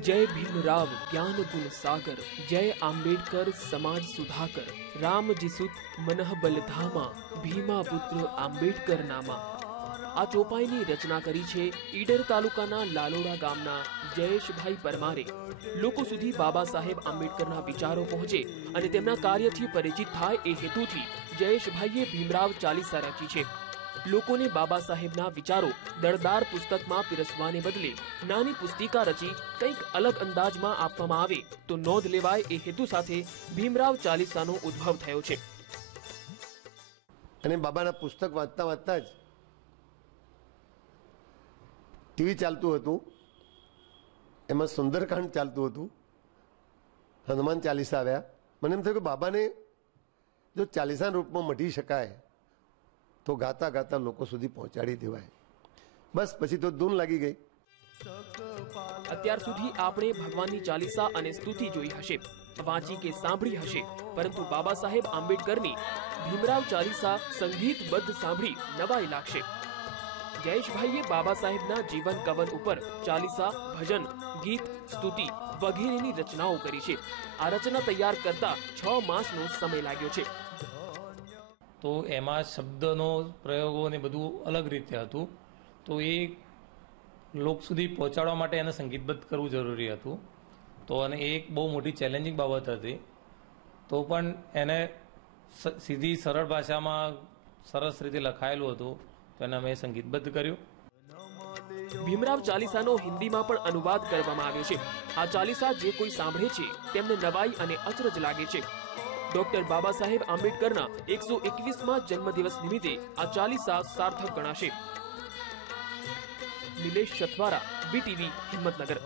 જય ભીમરાવ જ્ઞાન ગુણ સાગર જય આંબેડકર સમાજ સુધાકર રામ જીસુત મનહ બલધામા ભીમા પુત્ર આંબેડકર નામા આ ચોપાઈની રચના કરી છે ઈડર તાલુકાના લાલોડા ગામના જયેશભાઈ પરમારે લોકો સુધી બાબા સાહેબ આંબેડકરના વિચારો પહોંચે અને તેમના કાર્યથી પરિચિત થાય એ હેતુથી જયેશભાઈએ ભીમરાવ ચાલીસા રચી છે। લોકોને બાબા સાહેબના વિચારો દળદાર પુસ્તકમાં પીરસવાને બદલે નાની પુસ્તિકા રચી કંઈક અલગ અંદાજમાં આપવામાં આવે તો નોંધ લેવાય એ હેતુ સાથે ભીમરાવ ચાલીસાનો ઉદ્ભવ થયો છે. અને બાબાના પુસ્તક વાંચતા વાંચતા જ ટીવી ચાલતું હતું. એમાં સુંદરકાંડ ચાલતું હતું. હનુમાન ચાલીસા આવ્યા. મને એમ થયું કે બાબાને જો ચાલીસાના રૂપમાં મઢી શકાય તો ગાતા ગાતા લોકો સુધી પહોંચાડી દેવાય. બસ, પછી તો ધૂન લાગી ગઈ. અત્યાર સુધી આપણે ભગવાનની ચાલીસા અને સ્તુતિ જોઈ હશે. વાંચી કે સાંભળી હશે. પરંતુ બાબા સાહેબ આંબેડકરની ભીમરાવ ચાલીસા સંગીતબદ્ધ સાંભળી નવાઈ લાગશે. જયેશભાઈએ બાબા સાહેબના જીવન કવન ઉપર ચાલીસા, ભજન, ગીત, સ્તુતિ વગેરેની રચનાઓ કરી છે. આ રચના તૈયાર કરતા છ માસનો સમય લાગ્યો છે. તો એમાં શબ્દનો પ્રયોગો ને બધું અલગ રીતે હતું. તો એ લોક સુધી પહોંચાડવા માટે એને સંગીતબદ્ધ કરવું જરૂરી હતું. તો અને એ એક બહુ મોટી ચેલેન્જિંગ બાબત હતી. તો પણ એને સીધી સરળ ભાષામાં સરસ રીતે લખાયેલું હતું. તો એને અમે સંગીતબદ્ધ કર્યું. ભીમરાવ ચાલીસાનો હિન્દીમાં પણ અનુવાદ કરવામાં આવ્યો છે. આ ચાલીસા જે કોઈ સાંભળે છે, તેમને નવાઈ અને અચરજ લાગે છે. ડોક્ટર બાબા સાહેબ આંબેડકરના એકસો એકવીસમાં જન્મદિવસ નિમિત્તે આ ચાલીસા સાર્થક ગણાશે. નિલેશ સથવારા બીટીવી હિંમતનગર.